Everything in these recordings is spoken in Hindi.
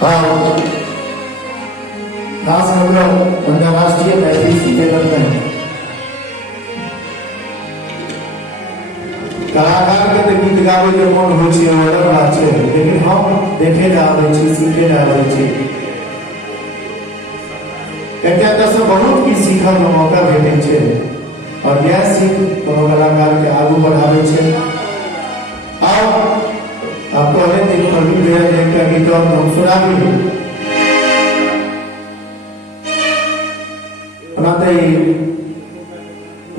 और खास हम लोग अंतर्राष्ट्रीय मैत्री सम्मेलन में कलाकार के तो गीत गावे के मन हो छै अलग बात छै, लेकिन हम देखे जावे छी, सीखे जावे छी। एकटा तऽ से बहुत किछु सीखल के मौका भेटै छै और यह सीख कोनो कलाकार के आगू बढ़ावे छै। आप पहले दिन कवि दयाल एक का गीत और हम सुनाबी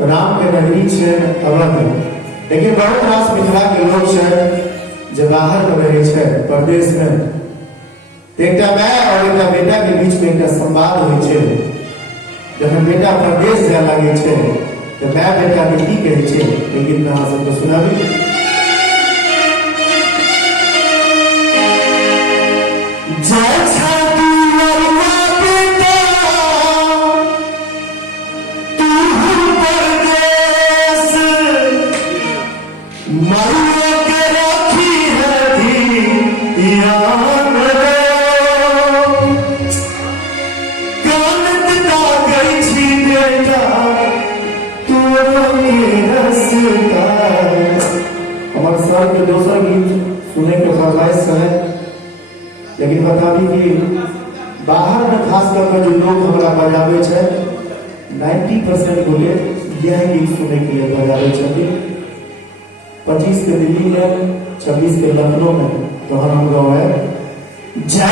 राम के नगरी छै अवध, लेकिन बहुत रास मिथिला के लोग छै जे बाहर में रहे छै, परदेश में। एकटा माय और एकटा बेटा के बीच में एकटा संवाद होइ छै। जखन बेटा परदेश जाय लागे छै तो माय बेटा के की कहै छै, लेकिन अहाँ सबके सुनाबी। के दूसरा गीत सुने के फरमाइश है, लेकिन बता दी कि बाहर में खास करके जो लोग हमारा बजावे छै 90% गोटे यह गीत सुने के लिए बजावे छथि। 25 के दिल्ली में, 26 के लखनऊ में तो हम गाँव है जय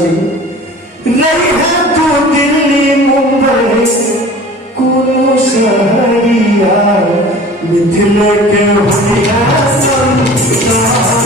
छी रही है तू दिल्ली मुंबई कोनो शहरिया मिथिल के भैया संसार